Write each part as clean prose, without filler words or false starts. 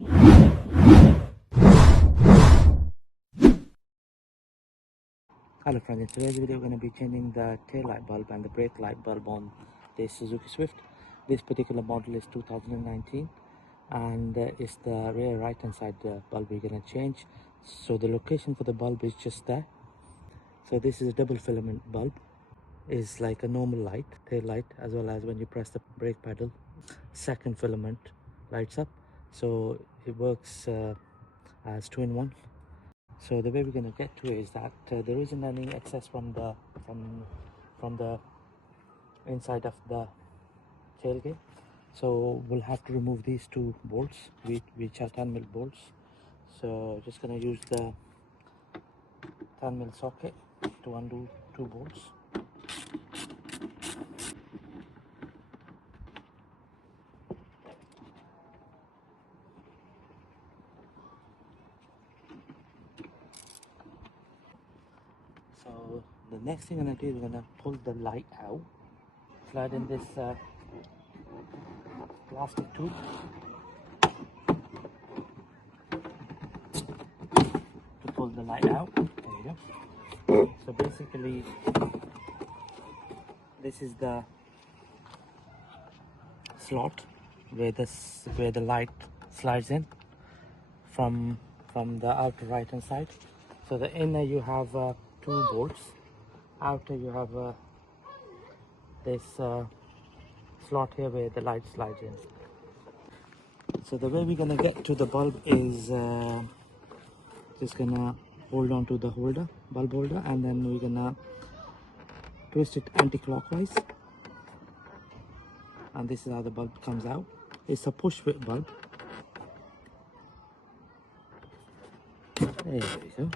Hello friends, in today's video we're going to be changing the tail light bulb and the brake light bulb on this Suzuki Swift. This particular model is 2019 and it's the rear right hand side bulb we're going to change. So the location for the bulb is just there. So this is a double filament bulb. It's like a normal light, tail light, as well as when you press the brake pedal, second filament lights up. So it works as 2-in-1. So the way we're going to get to it is that there isn't any excess from the inside of the tailgate. So we'll have to remove these two bolts, which are 10mm bolts. So just going to use the 10mm socket to undo two bolts. So the next thing I'm going to do is we're going to pull the light out, slide in this plastic tube. To pull the light out. There you go. So basically this is the slot where the light slides in from the outer right hand side. So the inner you have two bolts, outer you have this slot here where the light slides in. So the way we're gonna get to the bulb is just gonna hold on to the bulb holder, and then we're gonna twist it anti-clockwise, and this is how the bulb comes out. It's a push fit bulb. There we go.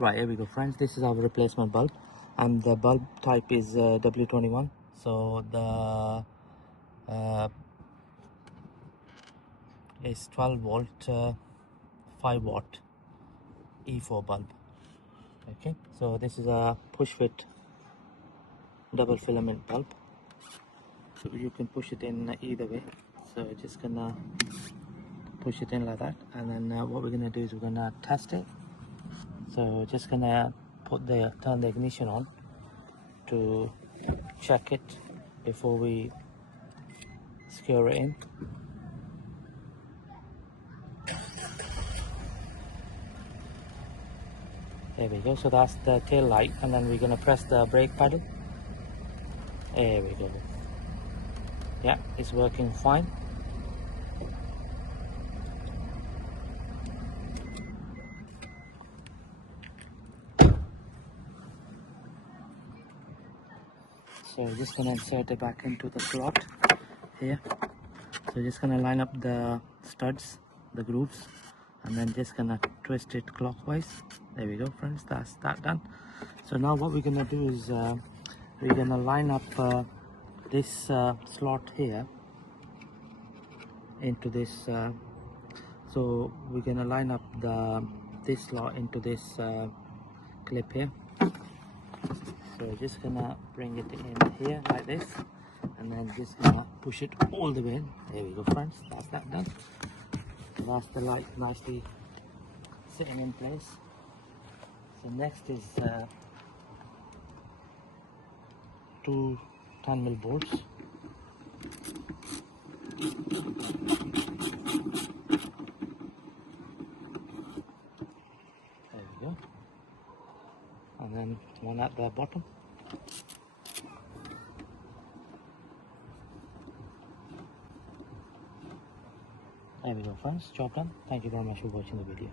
Right, here we go friends, this is our replacement bulb, and the bulb type is W21. So the it's 12 volt 5 watt E4 bulb. Okay, so this is a push fit double filament bulb, so you can push it in either way. So just gonna push it in like that, and then what we're gonna do is we're gonna test it. So just gonna turn the ignition on to check it before we secure it in. There we go. So that's the tail light, and then we're gonna press the brake pedal. There we go. Yeah, it's working fine. So just gonna insert it back into the slot here. So just gonna line up the studs, the grooves, and then just gonna twist it clockwise. There we go friends, that's that done. So now what we're gonna do is we're gonna line up this slot here into this so we're gonna line up this slot into this clip here. So just gonna bring it in here like this, and then just gonna push it all the way in. There we go friends, that's that done. So that's the light nicely sitting in place. So next is two 10mm bolts. There we go. And then one at the bottom. There we go friends, job done. Thank you very much for watching the video.